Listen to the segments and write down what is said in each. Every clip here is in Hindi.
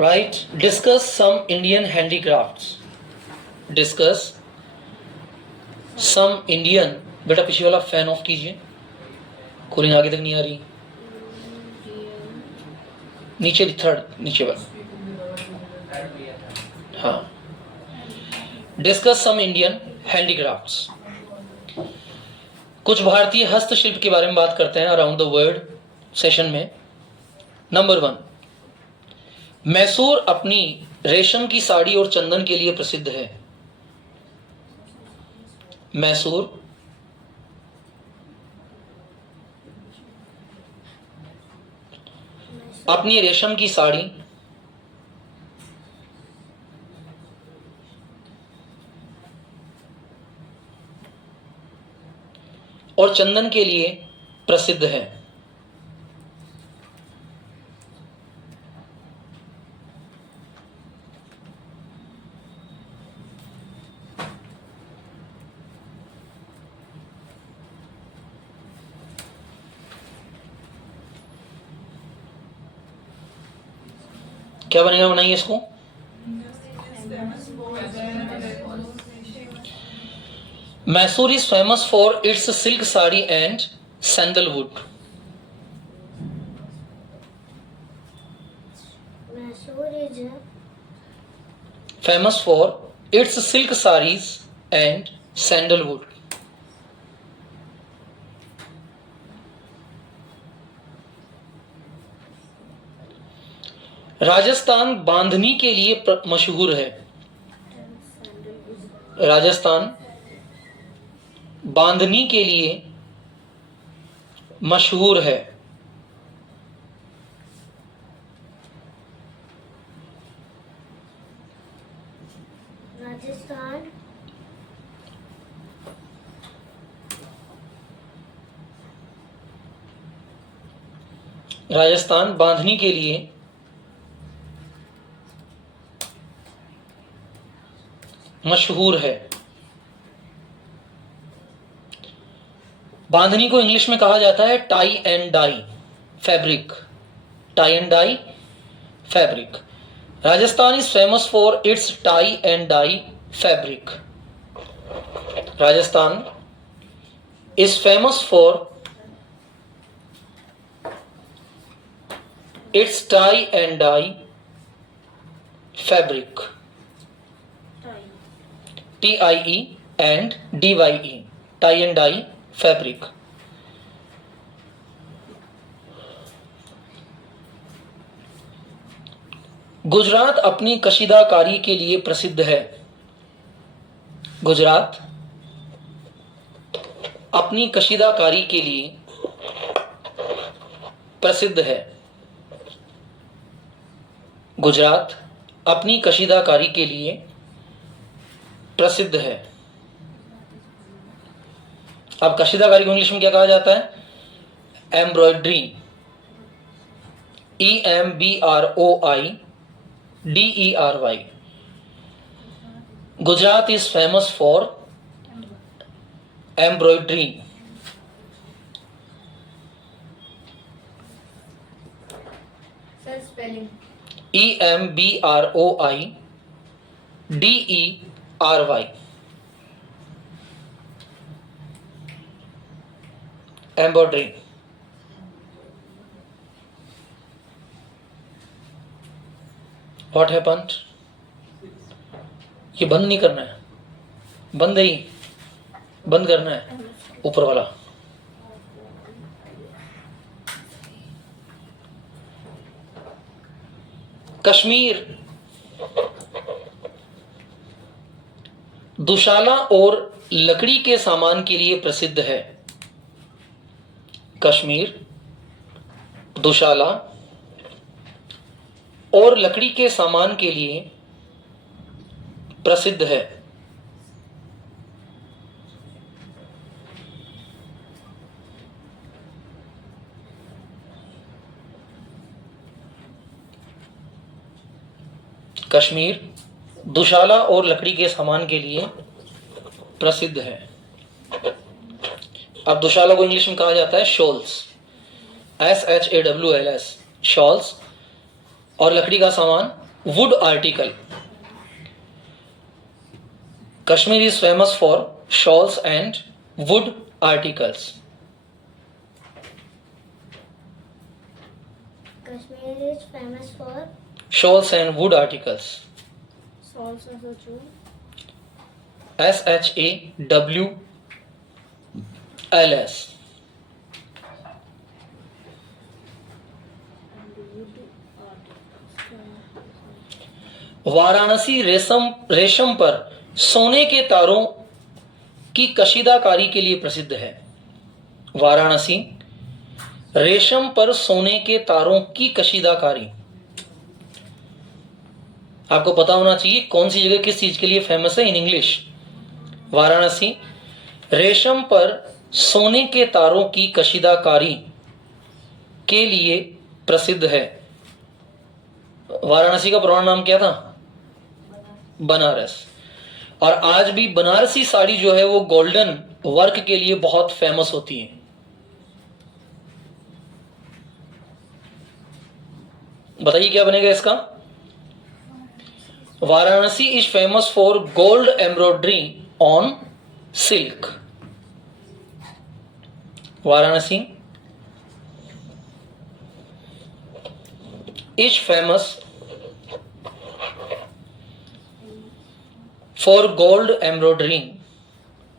Right, discuss some Indian handicrafts, discuss some Indian, बेटा पीछे वाला फैन ऑफ कीजिए, कूलिंग आगे तक नहीं आ रही, नीचे थर्ड नीचे वाला, हाँ, डिस्कस सम इंडियन हैंडीक्राफ्ट्स, कुछ भारतीय हस्तशिल्प के बारे में बात करते हैं अराउंड द वर्ल्ड सेशन में। नंबर 1, मैसूर अपनी रेशम की साड़ी और चंदन के लिए प्रसिद्ध है। मैसूर अपनी रेशम की साड़ी और चंदन के लिए प्रसिद्ध है। क्या बनेगा, बनाइए इसको। Mysore is famous for its silk sari and sandalwood. Famous for its silk saris and sandalwood. Rajasthan bandhani के लिए मशहूर है। राजस्थान बांधनी के लिए मशहूर है। राजस्थान बांधनी के लिए मशहूर है। बांधनी को इंग्लिश में कहा जाता है tie and dye fabric. Tie and dye fabric. Rajasthan is famous for its tie and dye fabric. Rajasthan is famous for its tie and dye fabric. TIE and DYE, tie and dye fabric। Gujarat अपनी कशीदाकारी के लिए प्रसिद्ध है। गुजरात अपनी कशीदाकारी के लिए प्रसिद्ध है। गुजरात अपनी कशीदाकारी के लिए प्रसिद्ध है। अब कशीदाकारी को इंग्लिश में क्या कहा जाता है? Embroidery. EMBROIDERY। Gujarat is famous for embroidery. EMBROIDERY। Embroidery. What happened? ये बंद नहीं करना है, बंद ही बंद करना है ऊपर वाला। कश्मीर दुशाला और लकड़ी के सामान के लिए प्रसिद्ध है। कश्मीर दुशाला और लकड़ी के सामान के लिए प्रसिद्ध है। कश्मीर दुशाला और लकड़ी के सामान के लिए प्रसिद्ध है। अब दुशाला को इंग्लिश में कहा जाता है शॉल्स, SHAWLS, शॉल्स। और लकड़ी का सामान wood article. Kashmir is famous for shawls and wood articles. Kashmir is famous for Shawls and wood articles. shawls also true. SHAWLS. Varanasi रेशम पर सोने के तारों की कशीदाकारी के लिए प्रसिद्ध है. वाराणसी रेशम पर सोने के तारों की कशीदाकारी. आपको पता होना चाहिए कौन सी जगह किस चीज के लिए फेमस है इन इंग्लिश. वाराणसी रेशम पर सोने के तारों की कशीदाकारी के लिए प्रसिद्ध है. वाराणसी का पुराना नाम क्या था? बनारस. और आज भी बनारसी साड़ी जो है वो गोल्डन वर्क के लिए बहुत फेमस होती है. बताइए क्या बनेगा इसका? Varanasi is famous for gold embroidery on silk. Varanasi is famous for gold embroidering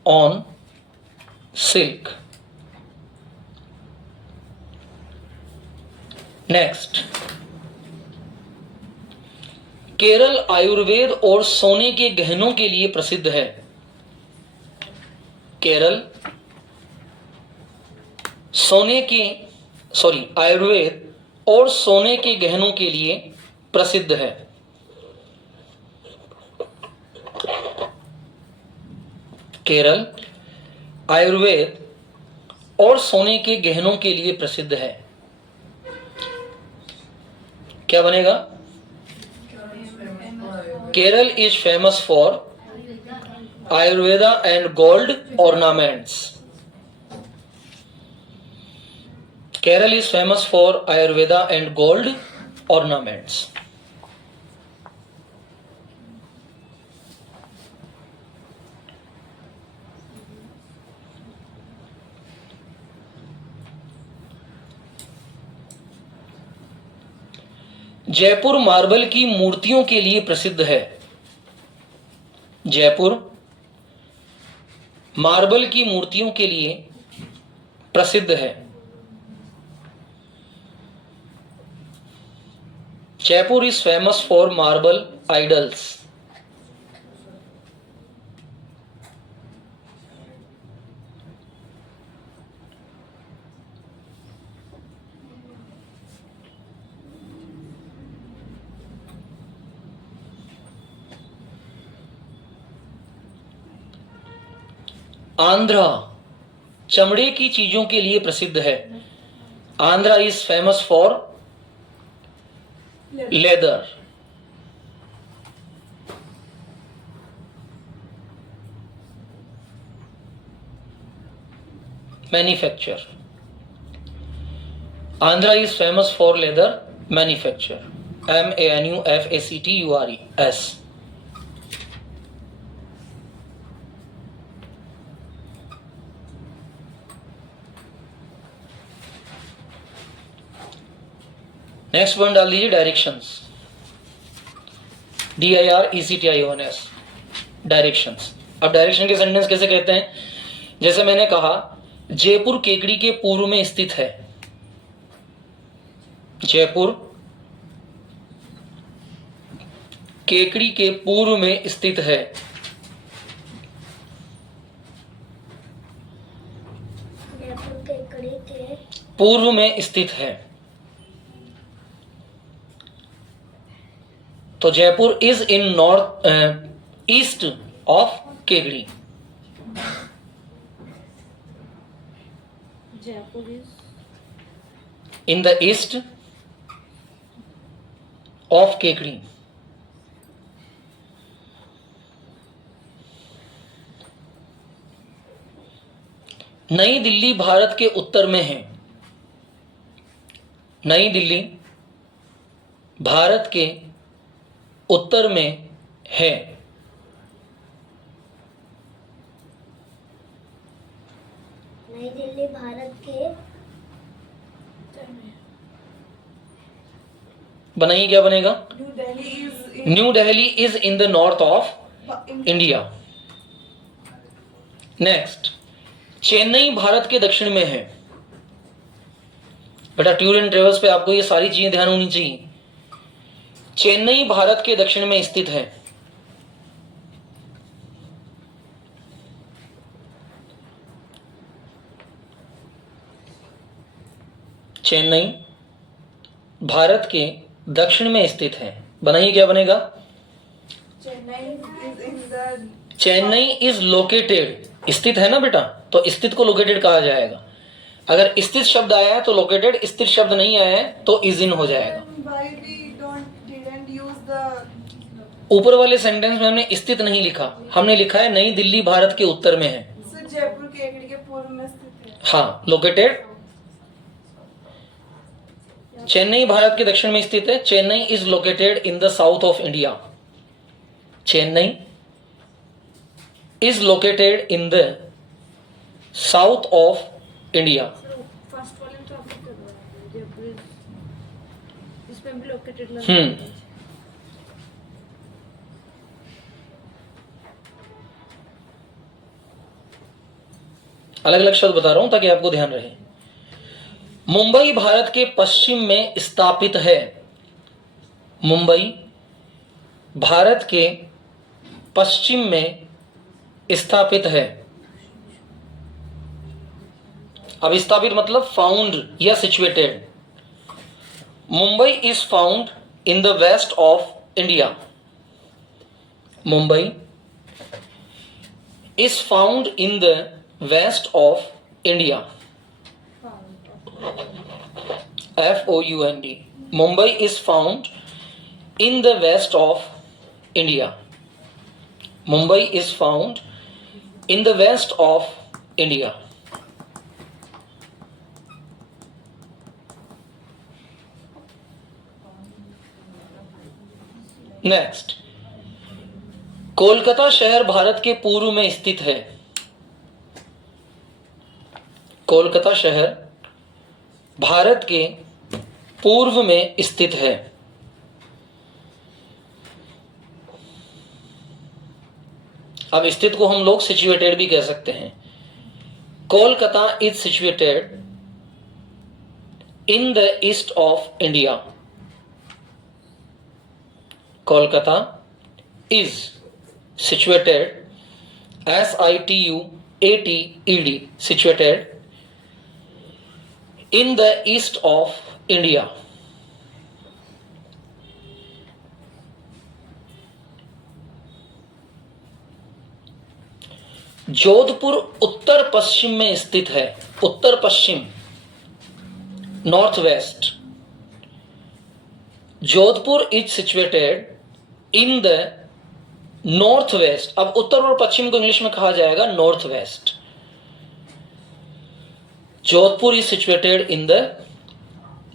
on silk. Next, Kerala Ayurveda और सोने के गहनों के लिए प्रसिद्ध है. केरल आयुर्वेद और सोने के गहनों के लिए प्रसिद्ध है. केरल आयुर्वेद और सोने के गहनों के लिए प्रसिद्ध है. क्या बनेगा? Kerala is famous for Ayurveda and gold ornaments. Kerala is famous for Ayurveda and gold ornaments. Jaipur marble की मूर्तियों के लिए प्रसिद्ध है. जयपुर मार्बल की मूर्तियों के लिए प्रसिद्ध है. Jaipur is famous for marble idols. Andhra चमड़े की चीजों के लिए प्रसिद्ध है. Andhra is famous for leather. Manufacture. Andhra is famous for leather manufacture. MANUFACTURES. Next one डाल दीजिए डायरेक्शंस. DIRECTIONS. डायरेक्शंस. अब डायरेक्शन के सेंटेंस कैसे कहते हैं? जैसे मैंने कहा जयपुर केकड़ी के पूर्व में स्थित है. जयपुर केकड़ी के पूर्व में स्थित है. जयपुर केकड़ी के पूर्व में स्थित है. तो Jaipur is in north east of Kekri. Jaipur is in the east of Kekri. नई दिल्ली भारत के उत्तर में है. नई दिल्ली भारत के उत्तर में है। नई दिल्ली भारत के बनाइए, क्या बनेगा? New new Delhi is in the north of in India. Next, Chennai Bharat के दक्षिण में है। बेटा टूर एंड ट्रेवल्स पे आपको ये सारी चीजें ध्यान होनी चाहिए। चेन्नई भारत के दक्षिण में स्थित है। चेन्नई भारत के दक्षिण में स्थित है। बनाइए, क्या बनेगा? Chennai is in the Chennai is located, स्थित है ना बेटा, तो स्थित को लोकेटेड कहा जाएगा। अगर स्थित शब्द आया है तो लोकेटेड, स्थित शब्द नहीं आया है तो इज इन हो जाएगा। why we didn't use the ऊपर वाले सेंटेंस में हमने स्थित नहीं लिखा, हमने लिखा है नई दिल्ली भारत के उत्तर में है। so जयपुर केकड़ी के पूर्व में स्थित है। हाँ, लोकेटेड। चेन्नई भारत के दक्षिण में स्थित है। Chennai is located in the south of India. Chennai is located in the south of India. First वाले तो आपको करवा है जयपुर इसमें भी लोकेटेड अलग अलग शब्द बता रहा हूं ताकि आपको ध्यान रहे। मुंबई भारत के पश्चिम में स्थापित है। मुंबई भारत के पश्चिम में स्थापित है। अब स्थापित मतलब फाउंड या situated. Mumbai is found in the west of India. Mumbai is found in the west of India. FOUND. Mumbai is found in the west of India. Mumbai is found in the west of India. Next, Kolkata शहर भारत के पूर्व में स्थित है। कोलकाता शहर भारत के पूर्व में स्थित है। अब स्थित को हम लोग सिचुएटेड भी कह सकते हैं। Kolkata is situated in the east of India. Kolkata is situated SITUATED situated in the east of India. Jodhpur उत्तर पश्चिम में स्थित है। उत्तर पश्चिम, north west. Jodhpur is situated in the north west. अब उत्तर और पश्चिम को इंग्लिश में कहा जाएगा north west. Jodhpur is situated in the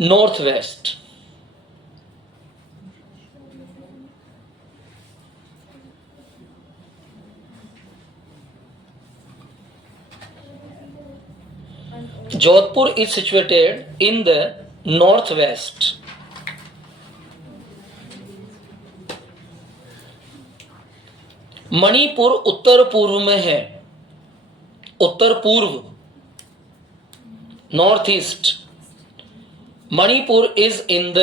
northwest. Jodhpur is situated in the northwest. Manipur उत्तर पूर्व में है। उत्तर पूर्व, north east. Manipur is in the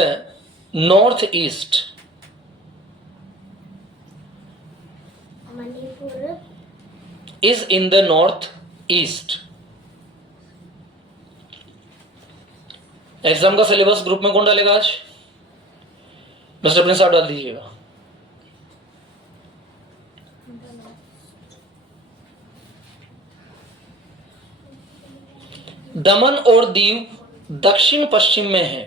north east. Manipur is in the north east. Exam का सिलेबस ग्रुप में कौन डालेगा आज? मिस्टर अपने साथ डाल दीजिएगा। दमन और दीव दक्षिण पश्चिम में है।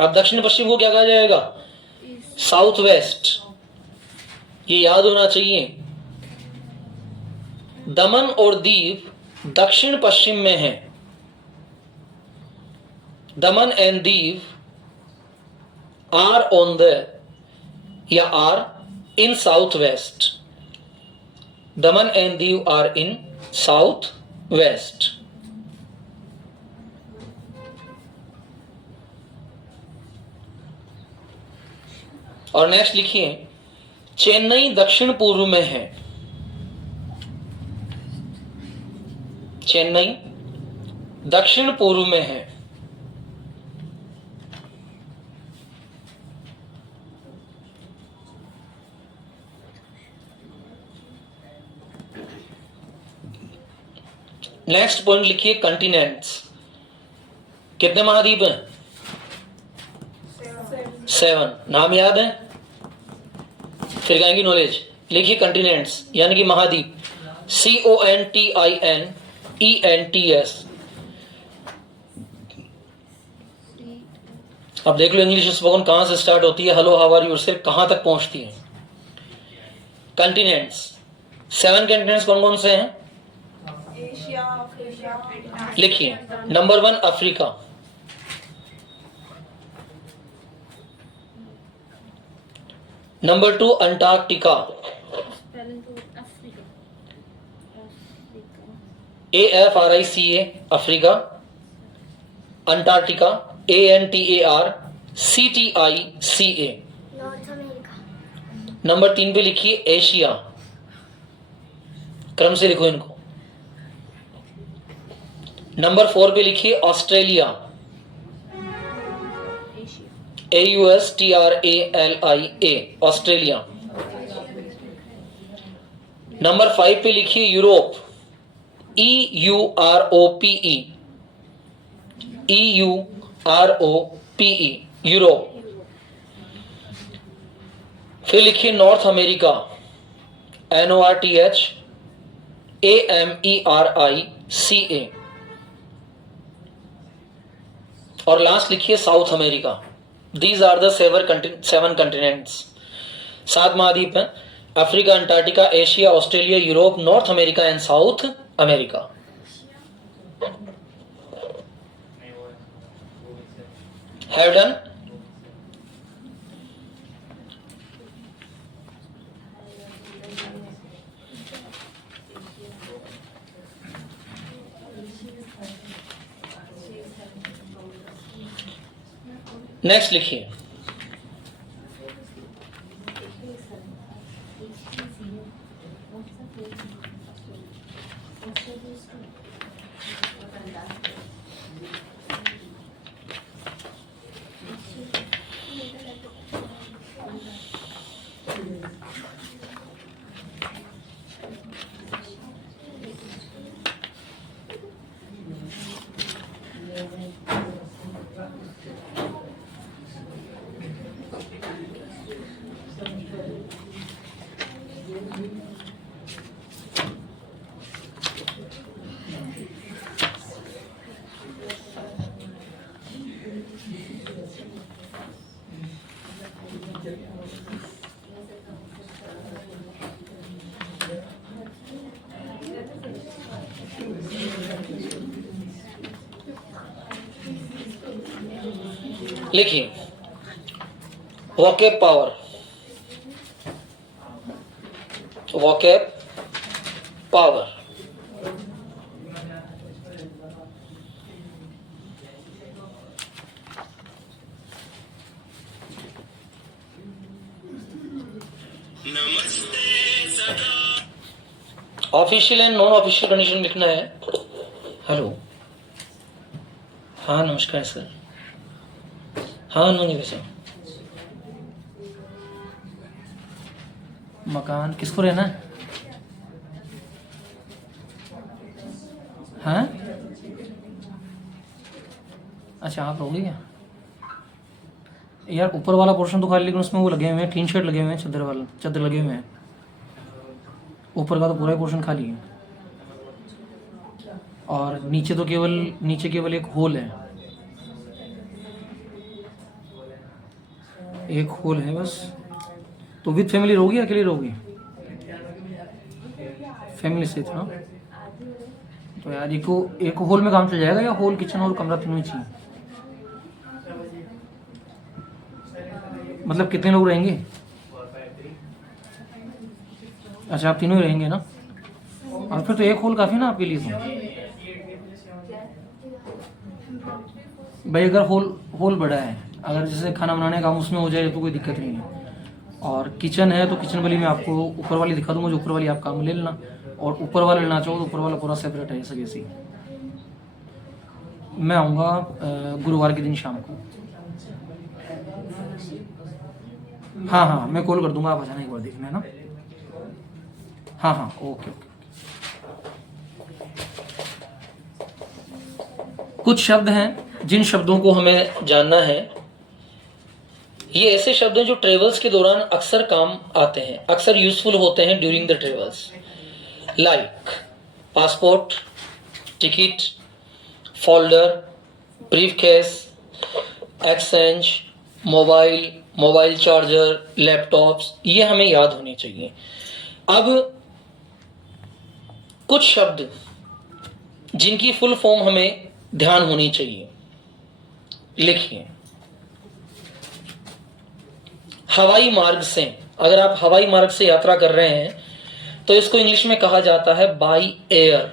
अब दक्षिण पश्चिम को क्या कहा जाएगा? South west. ये याद होना चाहिए। दमन और दीव दक्षिण पश्चिम में है। Daman and Diu are on the या are in south west. Daman and Diu are in south west. और नेक्स्ट लिखिए, चेन्नई दक्षिण पूर्व में है. चेन्नई दक्षिण पूर्व में है. नेक्स्ट पॉइंट लिखिए, कंटिनेंट्स. कितने महाद्वीप हैं? 7. नाम याद है? फिर गाएंगी नॉलेज. लिखिए कंटिनेंट्स यानी कि महाद्वीप. CONTINENTS. अब देख लो इंग्लिश स्पोकन कहां से स्टार्ट होती है, हेलो हाउ आर यू से कहां तक पहुंचती है. कंटिनेंट्स 7 कंटिनेंट्स कौन कौन से हैं? Asia, Africa. लिखिए. Number 1 Africa. Number 2 Antarctica. Spelling to Africa. AFRICA Africa. Antarctica ANTARCTICA. North America. Number 3 पे लिखिए एशिया. क्रम से लिखो इनको. नंबर 4 पे लिखिए ऑस्ट्रेलिया. AUSTRALIA Australia. नंबर 5 पे लिखिए यूरोप. EUROPE Europe. फिर लिखिए नॉर्थ अमेरिका. NORTHAMERICA. और लास्ट लिखिए South America. These are the 7 continents. 7 महाद्वीप हैं. Africa, Antarctica, Asia, Australia, Europe, North America and South America. Have done. Next लिखिए. लिखिए vocab power. Vocab power. Official and non official condition लिखना है. हेलो. हाँ नमस्कार सर. हाँ उन्होंने वैसे मकान किसको रहना है? हाँ अच्छा आप रहोगे क्या यार? ऊपर वाला पोर्शन तो खाली, लेकिन उसमें वो लगे हुए हैं, टीन शेड लगे हुए हैं, चादर लगे हुए हैं. ऊपर का तो पूरा पोर्शन खाली है. और नीचे केवल एक होल है. एक होल है बस. तो विद फैमिली रहोगी या अकेले रहोगी? फैमिली से था. तो यार एक होल में काम चल जाएगा या होल किचन और कमरा तीनों ही चाहिए? मतलब कितने लोग रहेंगे? अच्छा आप तीनों ही रहेंगे ना? और फिर तो एक होल काफ़ी ना आपके लिए तो। भाई अगर होल बड़ा है, अगर जैसे खाना बनाने का काम उसमें हो जाए तो कोई दिक्कत नहीं है। और किचन है तो किचन वाली मैं आपको ऊपर वाली दिखा दूंगा, जो ऊपर वाली आप काम ले लेना, और ऊपर वाला लेना चाहो तो ऊपर वाला पूरा सेपरेट है सगे से। मैं आऊँगा गुरुवार के दिन शाम को। हाँ हाँ मैं कॉल कर दूंगा, आप आ जाना एक बार देखना, है ना? हाँ हाँ ओके ओके। कुछ शब्द हैं जिन शब्दों को हमें जानना है। ये ऐसे शब्द हैं जो ट्रेवल्स के दौरान अक्सर काम आते हैं, अक्सर यूजफुल होते हैं during the travels, like passport, ticket, folder, briefcase, exchange, mobile charger, laptops, ये हमें याद होने चाहिए। अब कुछ शब्द जिनकी फुल फॉर्म हमें ध्यान होनी चाहिए, लिखिए। हवाई मार्ग से, अगर आप हवाई मार्ग से यात्रा कर रहे हैं तो इसको इंग्लिश में कहा जाता है बाई एयर।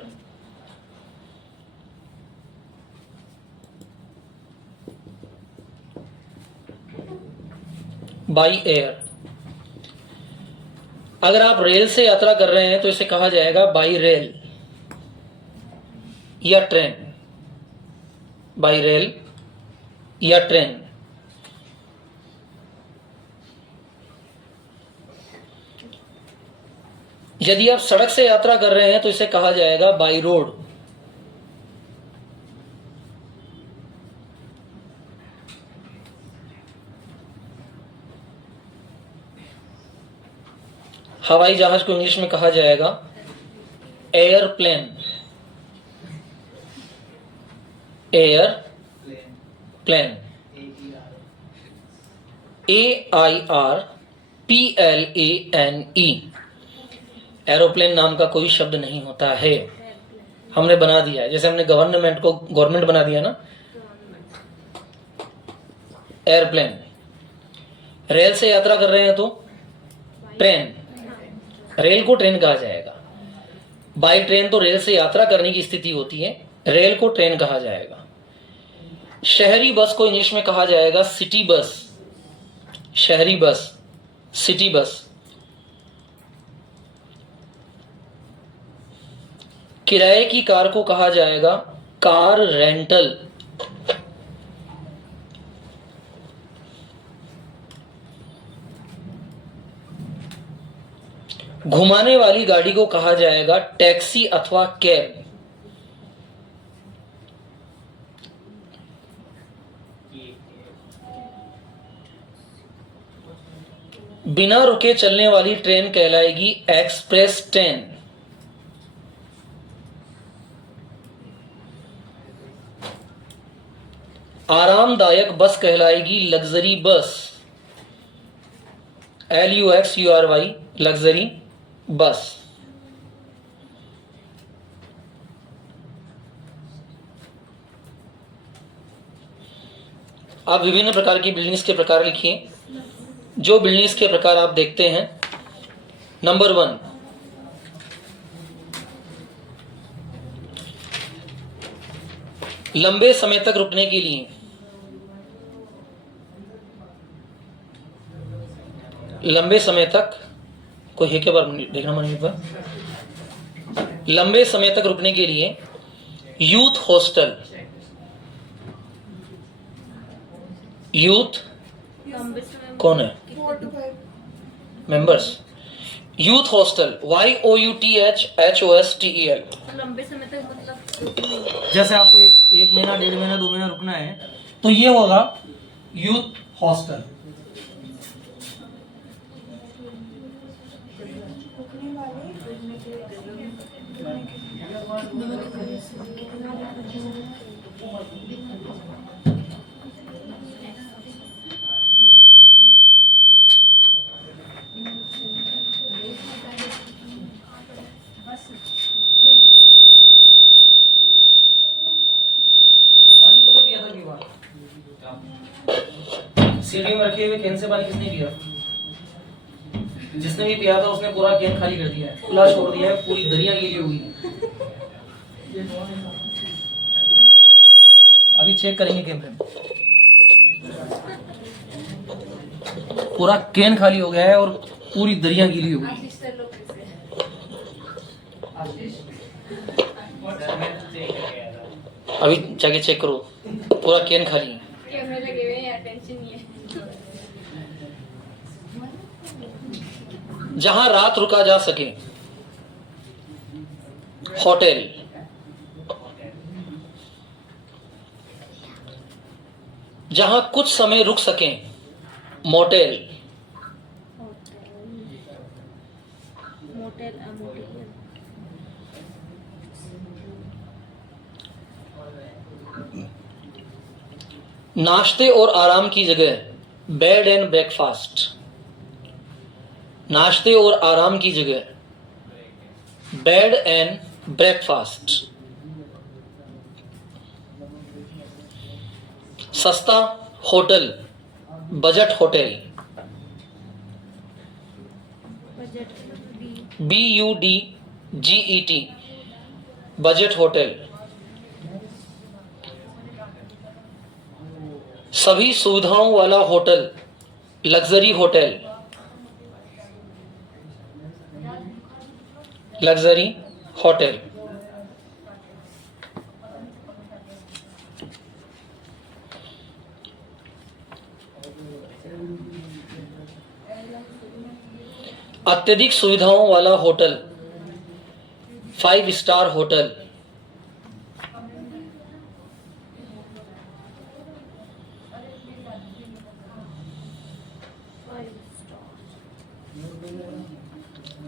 By air. अगर आप रेल से यात्रा कर रहे हैं तो इसे कहा जाएगा बाई रेल या ट्रेन। बाई रेल या ट्रेन। यदि आप सड़क से यात्रा कर रहे हैं तो इसे कहा जाएगा बाई रोड। हवाई जहाज को इंग्लिश में कहा जाएगा एयरप्लेन। एयरप्लेन। AIRPLANE। एरोप्लेन नाम का कोई शब्द नहीं होता है, हमने बना दिया है, जैसे हमने गवर्नमेंट को गवर्नमेंट बना दिया ना, एयरप्लेन। रेल से यात्रा कर रहे हैं तो ट्रेन, रेल को ट्रेन कहा जाएगा। बाई ट्रेन तो रेल से यात्रा करने की स्थिति होती है, रेल को ट्रेन कहा जाएगा। शहरी बस को इंग्लिश में कहा जाएगा सिटी बस। शहरी बस, सिटी बस। किराए की कार को कहा जाएगा कार रेंटल। घुमाने वाली गाड़ी को कहा जाएगा टैक्सी अथवा कैब। बिना रुके चलने वाली ट्रेन कहलाएगी एक्सप्रेस ट्रेन। आरामदायक बस कहलाएगी luxury bus. LUXURY, luxury bus. आप विभिन्न प्रकार की बिल्डिंग्स के प्रकार लिखिए। जो बिल्डिंग्स के प्रकार आप देखते हैं, नंबर 1, लंबे समय तक रुकने के लिए। लंबे समय तक, कोई है क्या बार देखना मन एक बार। लंबे समय तक रुकने के लिए यूथ हॉस्टल। यूथ कौन है? 4 to 5 members. Youth hostel, YOUTHHOSTEL। लंबे समय तक मतलब जैसे आपको एक महीना, 1.5 महीना, 2 महीना रुकना है तो ये होगा यूथ हॉस्टल। रुकने वाले पानी किसने पिया था की बार? सीढ़ी में रखे हुए कैन से पानी किसने पिया? जिसने भी पिया था उसने पूरा कैन खाली कर दिया है, खुला छोड़ दिया है, पूरी दरिया गीली हुई है। अभी चेक करेंगे कैमरे में, पूरा कैन खाली हो गया है और पूरी दरिया गीली हो गई। अभी जाके चेक करो, पूरा कैन खाली है। कैमरे लगे हुए हैं, टेंशन नहीं है। जहां रात रुका जा सके, होटल। जहां कुछ समय रुक सकें, मोटेल। मोटेल नाश्ते और आराम की जगह, बेड एंड ब्रेकफास्ट। नाश्ते और आराम की जगह, बेड एंड ब्रेकफास्ट। सस्ता hotel, budget hotel. BUDGET, budget hotel. सभी सुविधाओं वाला hotel, luxury hotel. Luxury hotel. अत्यधिक सुविधाओं वाला होटल, 5 स्टार होटल।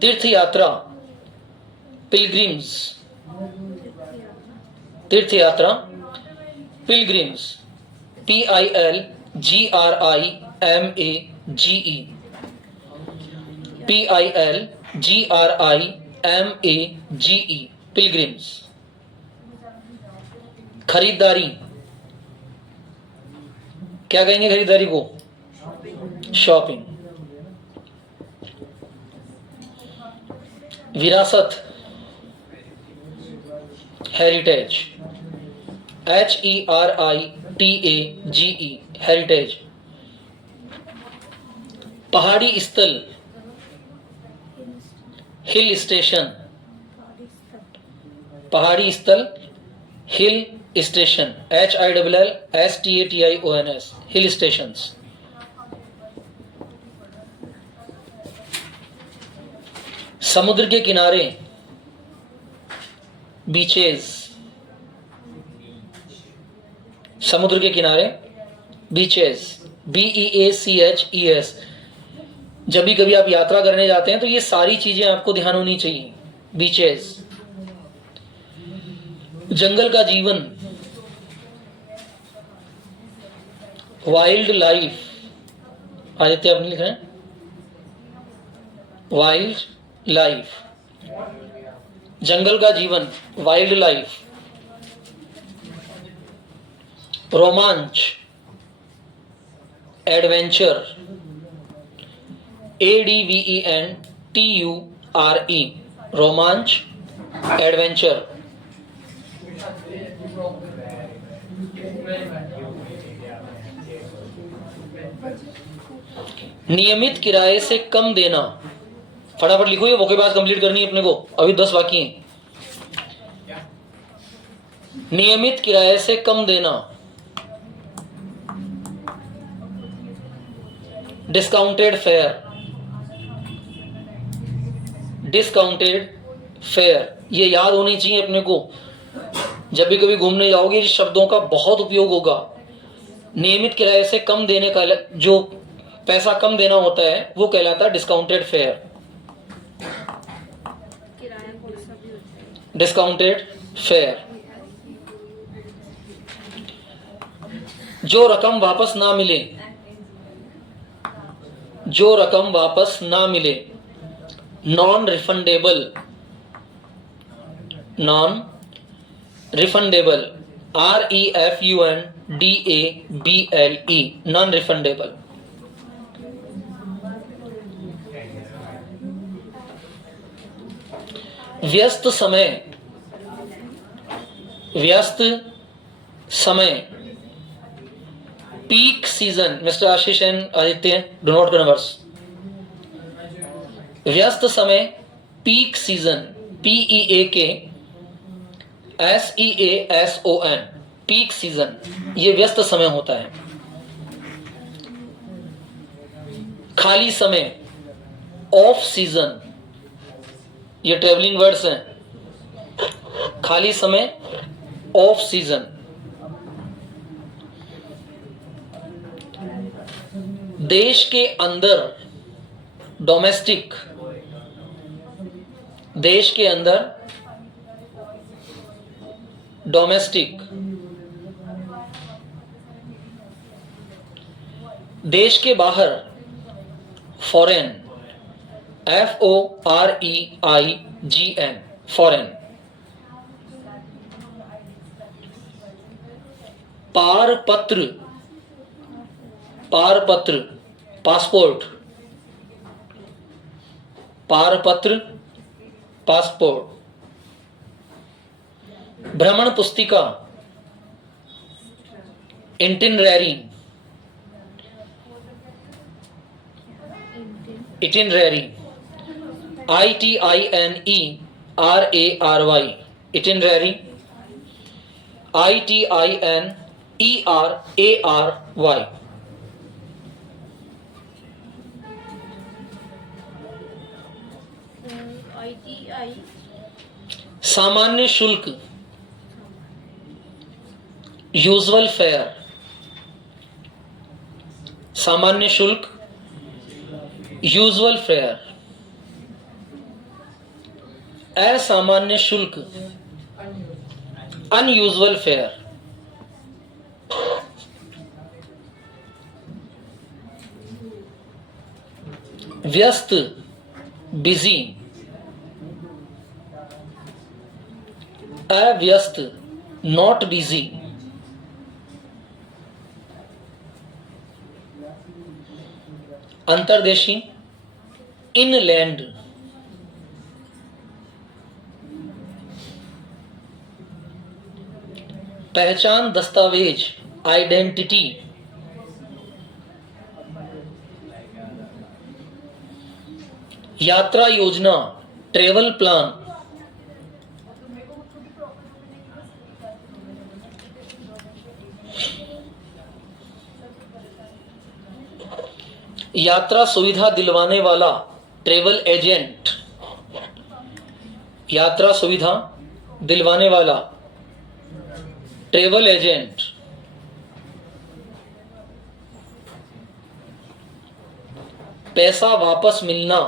तीर्थ यात्रा, पिलग्रिम्स। तीर्थ यात्रा, पिलग्रिम्स। PILGRIMAGE, PILGRIMAGE, pilgrims. खरीदारी, क्या कहेंगे खरीदारी को? शॉपिंग। विरासत, हेरिटेज। HERITAGE, heritage. पहाड़ी स्थल, हिल स्टेशन। पहाड़ी स्थल, hill station. HILLSTATIONS, hill stations. समुद्र के किनारे, बीचेस। समुद्र के किनारे, बीचेस। BEACHES। जब भी कभी आप यात्रा करने जाते हैं तो ये सारी चीजें आपको ध्यान होनी चाहिए। बीचेस। जंगल का जीवन, वाइल्ड लाइफ। आदित्य आपने लिखा है वाइल्ड लाइफ। जंगल का जीवन, वाइल्ड लाइफ। रोमांच, एडवेंचर। ADVENTURE, रोमांच, एडवेंचर। नियमित किराए से कम देना। फटाफट लिखो, ये वोकेबुलरी कंप्लीट करनी है अपने को, अभी 10 बाकी हैं। नियमित किराए से कम देना, डिस्काउंटेड फेयर। डिस्काउंटेड फेयर, ये याद होनी चाहिए अपने को। जब भी कभी घूमने जाओगे इस शब्दों का बहुत उपयोग होगा। नियमित किराए से कम देने का, जो पैसा कम देना होता है वो कहलाता है डिस्काउंटेड फेयर। किराया कौन सा भी होता है? Discounted fair. जो रकम वापस ना मिले, जो रकम वापस ना मिले, non refundable. Non refundable, REFUNDABLE, non refundable. व्यस्त समय, व्यस्त समय, peak season. Mister Ashish and Aditya, do not converse. व्यस्त समय, peak season, PEAKSEASON, peak season, ये व्यस्त समय होता है। खाली समय, ऑफ सीजन, ये ट्रेवलिंग वर्ड्स हैं। खाली समय, ऑफ सीजन। देश के अंदर, डोमेस्टिक, देश के अंदर, डोमेस्टिक। देश के बाहर, फॉरेन, FOREIGN, फॉरेन। पारपत्र, पारपत्र, पासपोर्ट, पारपत्र, पासपोर्ट। भ्रमण पुस्तिका, इटिनररी, इटिनररी, ITINERARY, इटिनररी, ITINERARY। ITI सामान्य शुल्क, यूजुअल फेयर, सामान्य शुल्क, यूजुअल फेयर। असामान्य शुल्क, अनयूजुअल फेयर। व्यस्त, बिजी, अव्यस्त, नॉट बिजी। अंतर्देशी, इनलैंड। पहचान दस्तावेज, आइडेंटिटी। यात्रा योजना, ट्रेवल प्लान। यात्रा सुविधा दिलवाने वाला, ट्रेवल एजेंट। यात्रा सुविधा दिलवाने वाला, ट्रेवल एजेंट। पैसा वापस मिलना,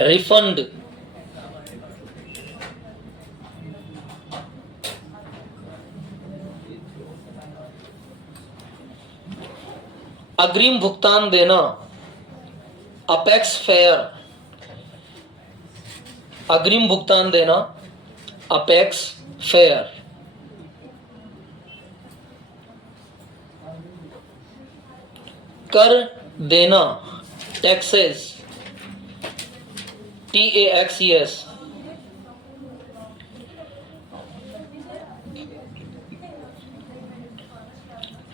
रिफंड। अग्रिम भुगतान देना, अपेक्स फेयर। अग्रिम भुगतान देना, अपेक्स फेयर। कर देना, टैक्सेस, TAXES।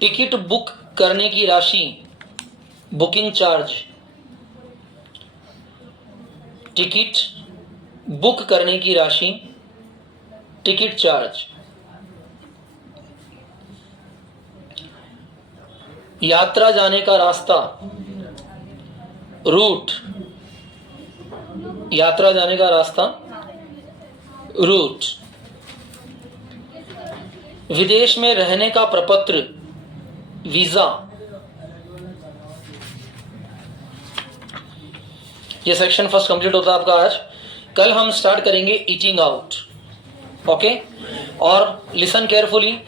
टिकट बुक करने की राशि, बुकिंग चार्ज। टिकट बुक करने की राशि, टिकट चार्ज। यात्रा जाने का रास्ता, रूट। यात्रा जाने का रास्ता, रूट। विदेश में रहने का प्रपत्र, वीजा। ये सेक्शन फर्स्ट कंप्लीट होता है आपका आज। कल हम स्टार्ट करेंगे ईटिंग आउट। ओके, और लिसन केयरफुली।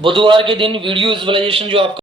बुधवार के दिन वीडियो विजुअलाइजेशन जो आपका